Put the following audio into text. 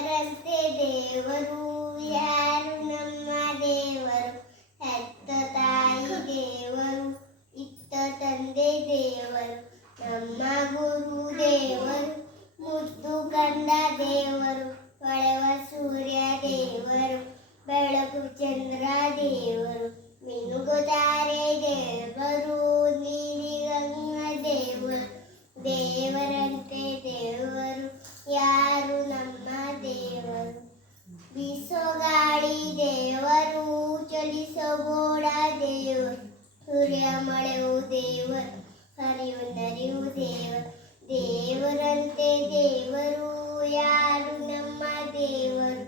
ದೇವರಂತೆ ದೇವರು ಯಾರು ನಮ್ಮ ದೇವರು ಹೆತ್ತ ತಾಯಿ ದೇವರು ಇತ್ತ ತಂದೆ ದೇವರು ನಮ್ಮ ಗುರು ದೇವರು ಮುದ್ದು ಕಂದ ದೇವರು ಹೊಳೆವ ಸೂರ್ಯ ದೇವರು ಬೆಳಕು ಚಂದ್ರ ದೇವರು ಮಿನುಗುತ್ತಾರೆ ದೇವರು ನೀಲಿ ಗಂಗಾ ದೇವರು ದೇವರಂತೆ ದೇವರು ಯಾರು ನಮ್ಮ ದೇವರು ಬೀಸೋ ಗಾಳಿ ದೇವರು ಚಲಿಸೋ ಮೋಡ ದೇವರು ಸೂರ್ಯ ಮಳೆಯು ದೇವರು ಹರಿಯು ನರಿಯು ದೇವರು ದೇವರಂತೆ ದೇವರು ಯಾರು ನಮ್ಮ ದೇವರು